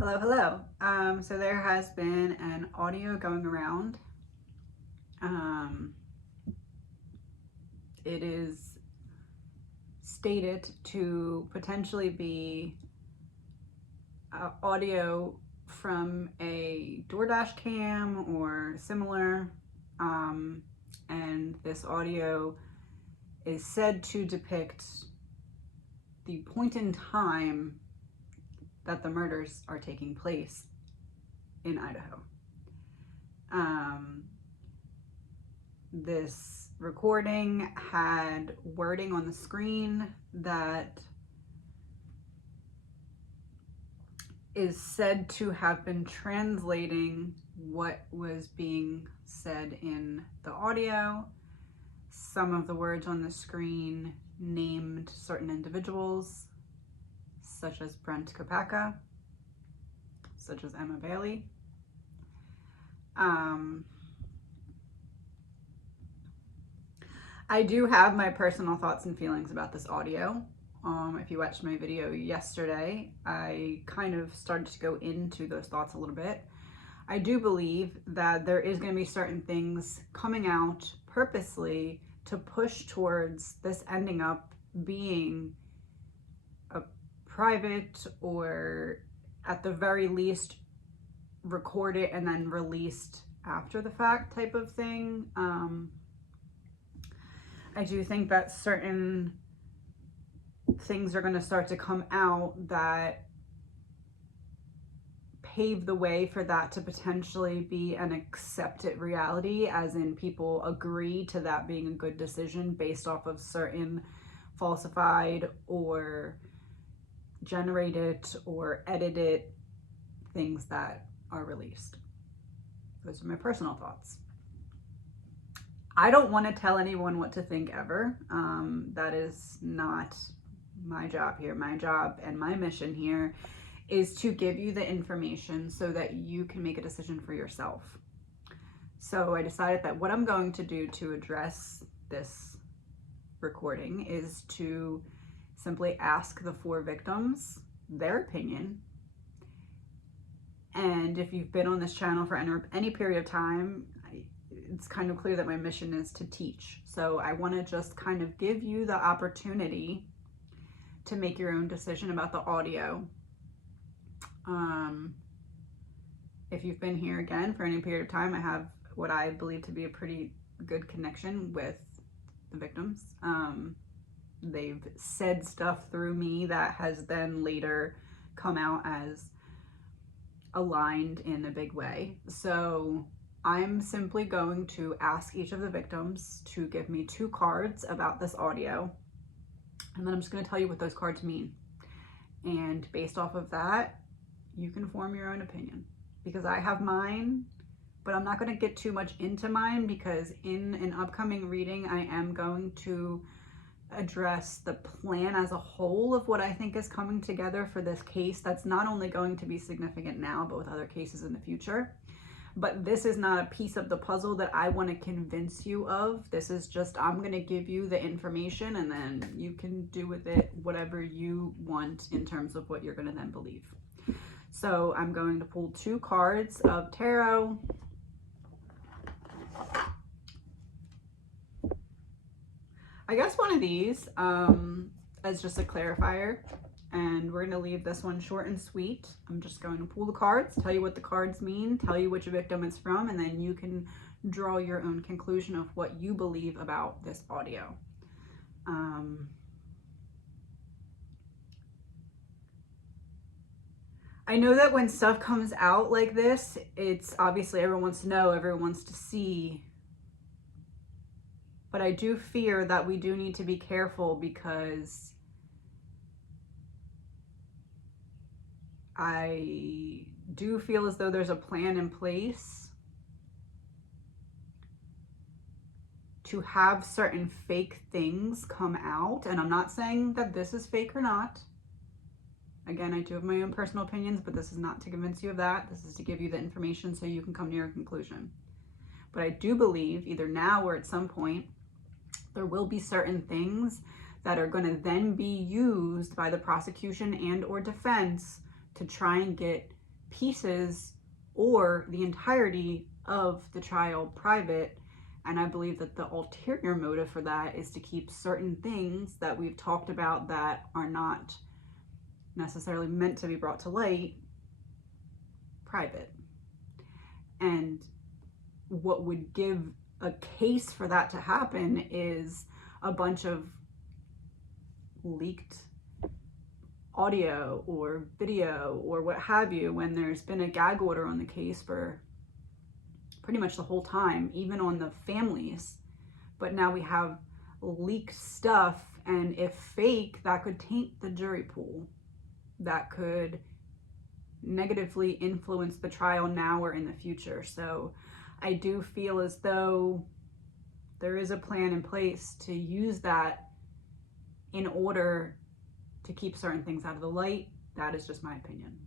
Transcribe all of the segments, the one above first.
Hello, hello. So there has been an audio going around. It is stated to potentially be audio from a DoorDash cam or similar. And this audio is said to depict the point in time that the murders are taking place in Idaho. This recording had wording on the screen that is said to have been translating what was being said in the audio. Some of the words on the screen named certain individuals, such as Brent Kopacka, such as Emma Bailey. I do have my personal thoughts and feelings about this audio. If you watched my video yesterday, I kind of started to go into those thoughts a little bit. I do believe that there is going to be certain things coming out purposely to push towards this ending up being a private, or at the very least recorded and then released after the fact type of thing. I do think that certain things are going to start to come out that pave the way for that to potentially be an accepted reality, as in people agree to that being a good decision based off of certain falsified or generated or edited things that are released. Those are my personal thoughts. I don't want to tell anyone what to think ever. That is not my job here. My job and my mission here is to give you the information so that you can make a decision for yourself. So I decided that what I'm going to do to address this recording is to simply ask the 4 victims their opinion. And if you've been on this channel for any period of time, it's kind of clear that my mission is to teach. So I want to just kind of give you the opportunity to make your own decision about the audio. If you've been here again for any period of time, I have what I believe to be a pretty good connection with the victims. They've said stuff through me that has then later come out as aligned in a big way. So I'm simply going to ask each of the victims to give me 2 cards about this audio, and then I'm just going to tell you what those cards mean. And based off of that, you can form your own opinion, because I have mine, but I'm not going to get too much into mine, because in an upcoming reading, I am going to address the plan as a whole of what I think is coming together for this case. That's not only going to be significant now, but with other cases in the future. But this is not a piece of the puzzle that I want to convince you of. This is just, I'm going to give you the information, and then you can do with it whatever you want in terms of what you're going to then believe. So I'm going to pull 2 cards of tarot. I guess one of these as just a clarifier. And we're going to leave this one short and sweet. I'm just going to pull the cards, tell you what the cards mean, tell you which victim it's from, and then you can draw your own conclusion of what you believe about this audio. I know that when stuff comes out like this, it's obviously everyone wants to know, everyone wants to see. But I do fear that we do need to be careful, because I do feel as though there's a plan in place to have certain fake things come out. And I'm not saying that this is fake or not. Again, I do have my own personal opinions, but this is not to convince you of that. This is to give you the information so you can come to your conclusion. But I do believe either now or at some point, there will be certain things that are going to then be used by the prosecution and or defense to try and get pieces or the entirety of the trial private. And I believe that the ulterior motive for that is to keep certain things that we've talked about that are not necessarily meant to be brought to light private. And what would give a case for that to happen is a bunch of leaked audio or video or what have you, when there's been a gag order on the case for pretty much the whole time, even on the families. But now we have leaked stuff, and if fake, that could taint the jury pool. That could negatively influence the trial now or in the future. So I do feel as though there is a plan in place to use that in order to keep certain things out of the light. That is just my opinion.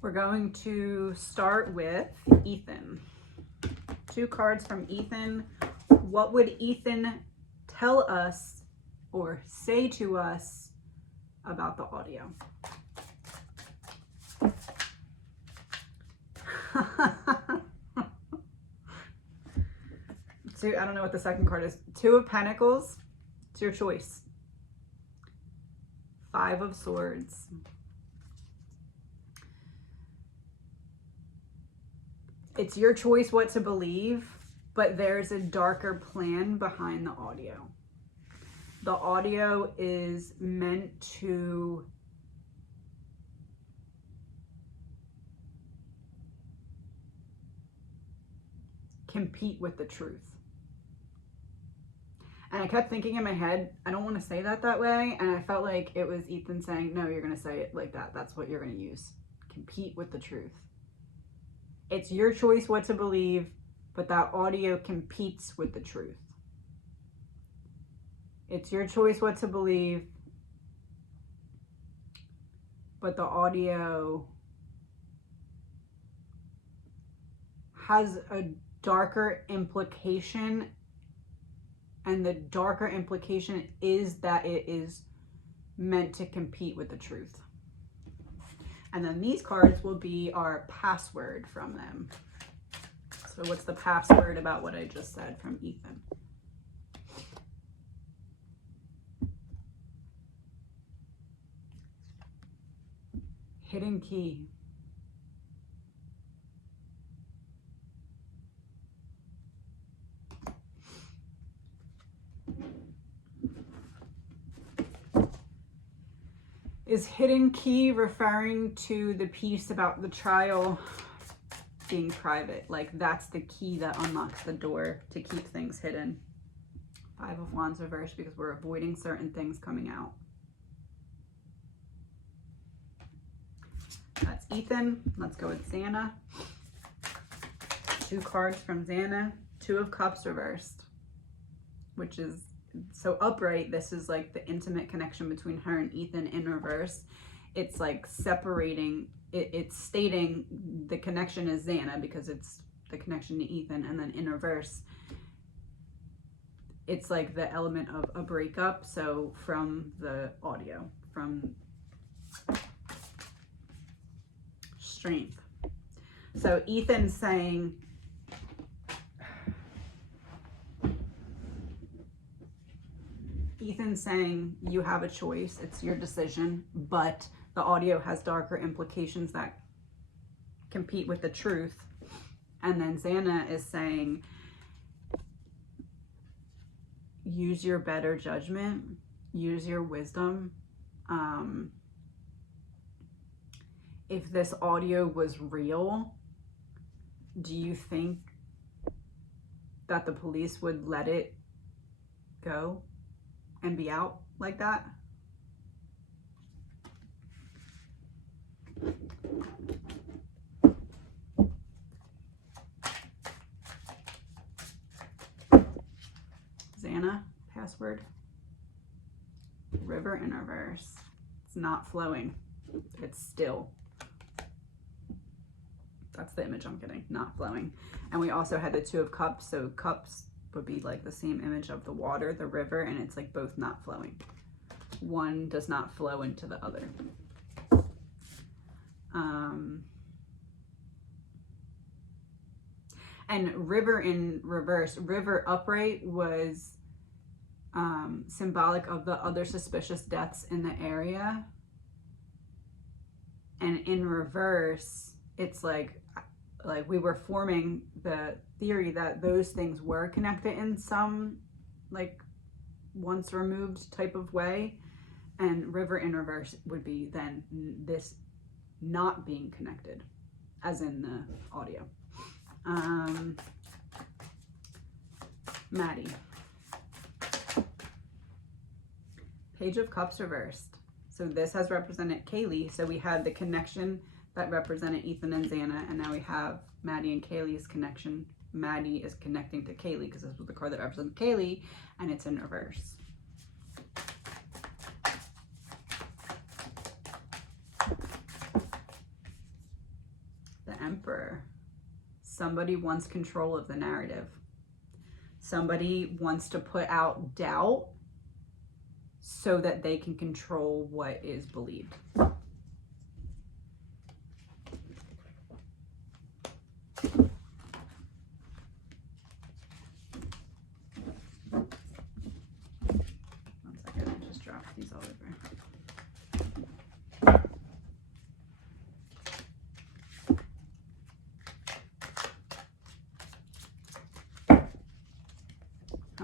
We're going to start with Ethan. 2 cards from Ethan. What would Ethan tell us or say to us about the audio? I don't know what the second card is. 2 of Pentacles. It's your choice. 5 of Swords. It's your choice what to believe, but there's a darker plan behind the audio. The audio is meant to compete with the truth. And I kept thinking in my head, I don't want to say that way. And I felt like it was Ethan saying, no, you're going to say it like that. That's what you're going to use. Compete with the truth. It's your choice what to believe, but that audio competes with the truth. It's your choice what to believe, but the audio has a darker implication. And the darker implication is that it is meant to compete with the truth. And then these cards will be our password from them. So what's the password about what I just said from Ethan? Hidden key. Is hidden key referring to the piece about the trial being private? Like that's the key that unlocks the door to keep things hidden. 5 of Wands reversed because we're avoiding certain things coming out. That's Ethan. Let's go with Xana. 2 cards from Xana. 2 of Cups reversed, which is so upright. This is like the intimate connection between her and Ethan. In reverse, it's like separating it, it's stating the connection is Xana because it's the connection to Ethan. And then in reverse, it's like the element of a breakup. So from the audio, from strength. So Ethan's saying, you have a choice. It's your decision, but the audio has darker implications that compete with the truth. And then Xana is saying, use your better judgment, use your wisdom. If this audio was real, do you think that the police would let it go and be out like that? Xana, password. River in reverse. It's not flowing. It's still. That's the image I'm getting, not flowing. And we also had the 2 of Cups, so cups would be like the same image of the water, the river, and it's like both not flowing. One does not flow into the other. And river in reverse, river upright was symbolic of the other suspicious deaths in the area. And in reverse, it's like we were forming the theory that those things were connected in some like once removed type of way. And river in reverse would be then this not being connected, as in the audio. Maddie. Page of Cups reversed. So this has represented Kaylee. So we had the connection that represented Ethan and Xana, and now we have Maddie and Kaylee's connection. Maddie is connecting to Kaylee because this was the card that represents Kaylee, and it's in reverse. The Emperor. Somebody wants control of the narrative. Somebody wants to put out doubt so that they can control what is believed. One second, I just dropped these all over.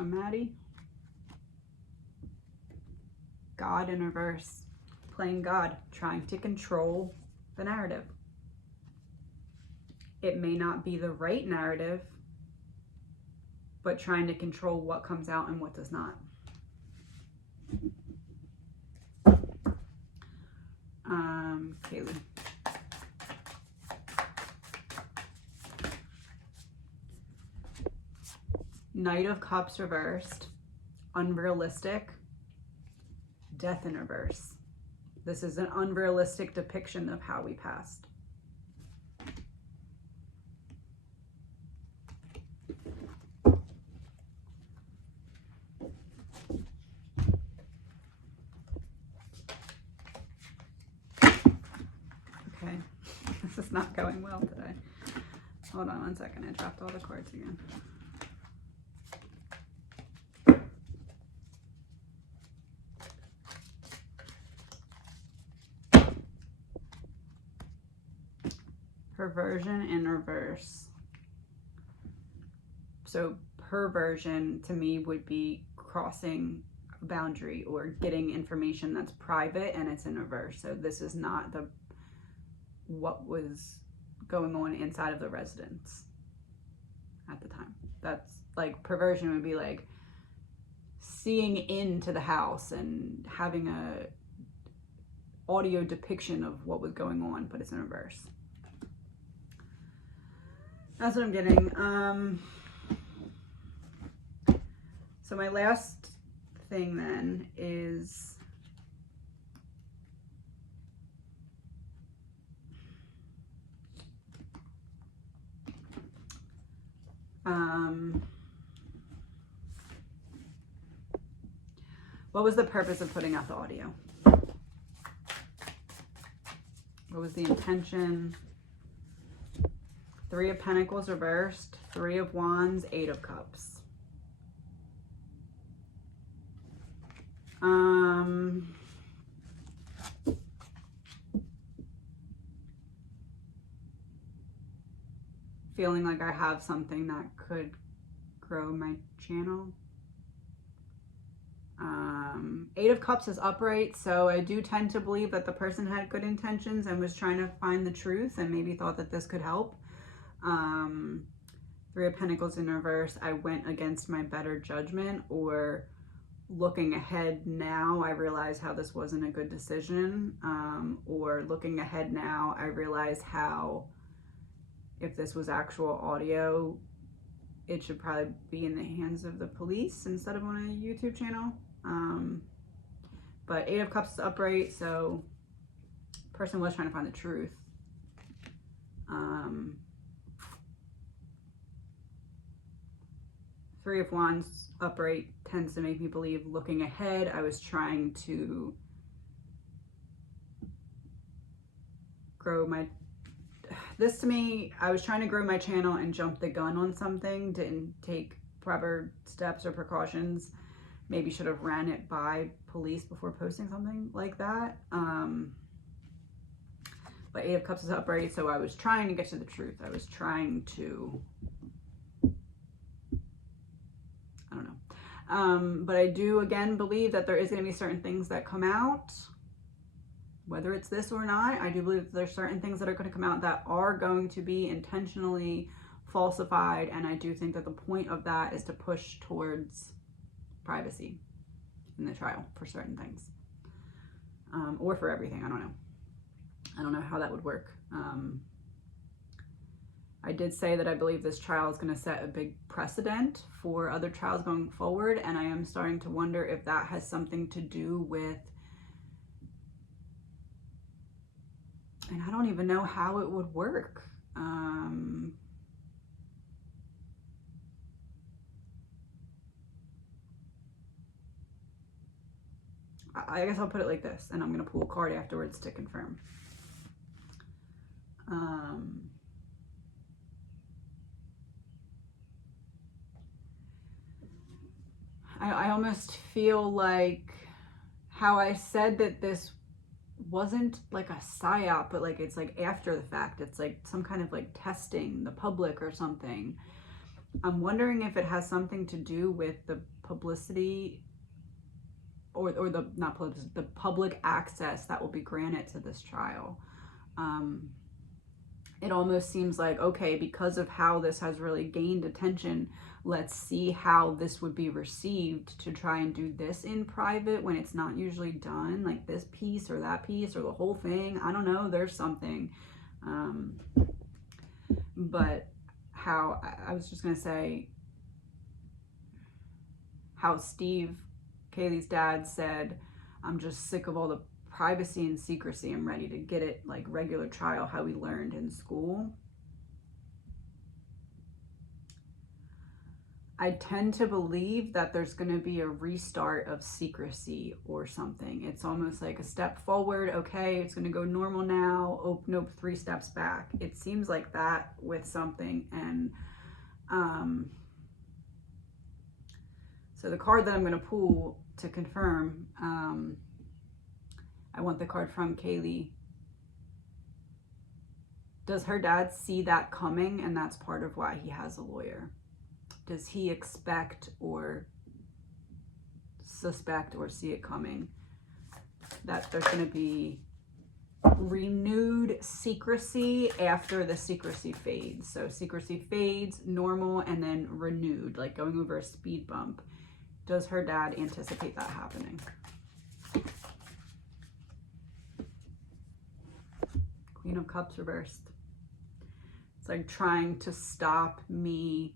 Maddie. God in reverse, playing God, trying to control the narrative. It may not be the right narrative, but trying to control what comes out and what does not. Kaylee. Knight of Cups reversed, unrealistic, death in reverse. This is an unrealistic depiction of how we passed. Okay, this is not going well today. Hold on one second, I dropped all the cards again. Perversion in reverse. So perversion to me would be crossing a boundary or getting information that's private and it's in reverse. So this is not what was going on inside of the residence at the time. That's like perversion would be like seeing into the house and having a audio depiction of what was going on, but it's in reverse. That's what I'm getting. So my last thing then is what was the purpose of putting out the audio? What was the intention? 3 of Pentacles reversed, 3 of Wands, 8 of Cups. Feeling like I have something that could grow my channel. 8 of Cups is upright, so I do tend to believe that the person had good intentions and was trying to find the truth and maybe thought that this could help. 3 of Pentacles in reverse, I went against my better judgment, or looking ahead now, I realize how this wasn't a good decision. Or looking ahead now, I realize how if this was actual audio, it should probably be in the hands of the police instead of on a YouTube channel. But 8 of Cups is upright, so the person was trying to find the truth. 3 of Wands upright tends to make me believe looking ahead, I was trying to grow my, this to me, I was trying to grow my channel and jumped the gun on something, didn't take proper steps or precautions. Maybe should have ran it by police before posting something like that. But Eight of Cups is upright, so I was trying to get to the truth. I was trying to, I don't know. But I do, again, believe that there is going to be certain things that come out, whether it's this or not. I do believe that there's certain things that are going to come out that are going to be intentionally falsified, and I do think that the point of that is to push towards privacy in the trial for certain things, or for everything. I don't know. I don't know how that would work. I did say that I believe this trial is going to set a big precedent for other trials going forward, and I am starting to wonder if that has something to do with, and I don't even know how it would work. I guess I'll put it like this, and I'm going to pull a card afterwards to confirm. I almost feel like how I said that this wasn't like a psyop, but like it's like after the fact. It's like some kind of like testing the public or something. I'm wondering if it has something to do with the publicity or the, not publicity, the public access that will be granted to this trial. It almost seems like, okay, because of how this has really gained attention, let's see how this would be received to try and do this in private when it's not usually done, like this piece or that piece or the whole thing. I don't know, there's something. But how, I was just gonna say, how Steve, Kaylee's dad, said, I'm just sick of all the privacy and secrecy. I'm ready to get it like regular trial, how we learned in school. I tend to believe that there's going to be a restart of secrecy or something. It's almost like a step forward. Okay, it's going to go normal now. Oh, nope, 3 steps back. It seems like that with something. And so the card that I'm going to pull to confirm, I want the card from Kaylee. Does her dad see that coming, and that's part of why he has a lawyer? Does he expect or suspect or see it coming that there's going to be renewed secrecy after the secrecy fades? So secrecy fades, normal, and then renewed, like going over a speed bump. Does her dad anticipate that happening? Queen of Cups reversed. It's like trying to stop me.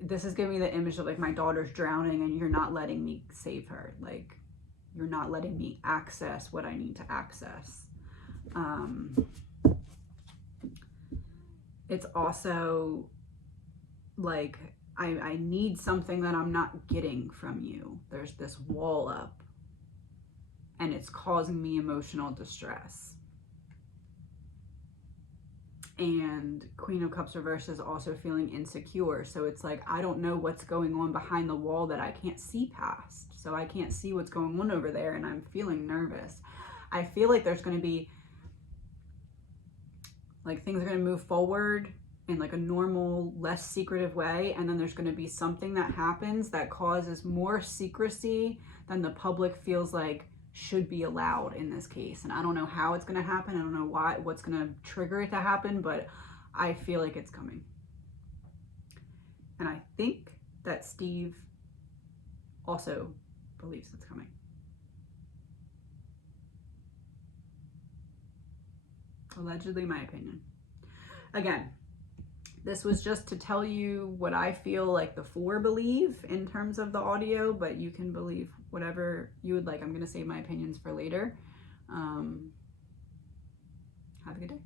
This is giving me the image of like my daughter's drowning and you're not letting me save her. Like you're not letting me access what I need to access. It's also like I need something that I'm not getting from you. There's this wall up and it's causing me emotional distress. And Queen of Cups reverse is also feeling insecure. So it's like, I don't know what's going on behind the wall that I can't see past. So I can't see what's going on over there and I'm feeling nervous. I feel like there's going to be, like things are going to move forward in like a normal, less secretive way. And then there's going to be something that happens that causes more secrecy than the public feels like should be allowed in this case. And I don't know how it's going to happen. I don't know what's going to trigger it to happen, but I feel like it's coming. And I think that Steve also believes it's coming. Allegedly, my opinion. Again, this was just to tell you what I feel like the 4 believe in terms of the audio, but you can believe whatever you would like. I'm going to save my opinions for later. Have a good day.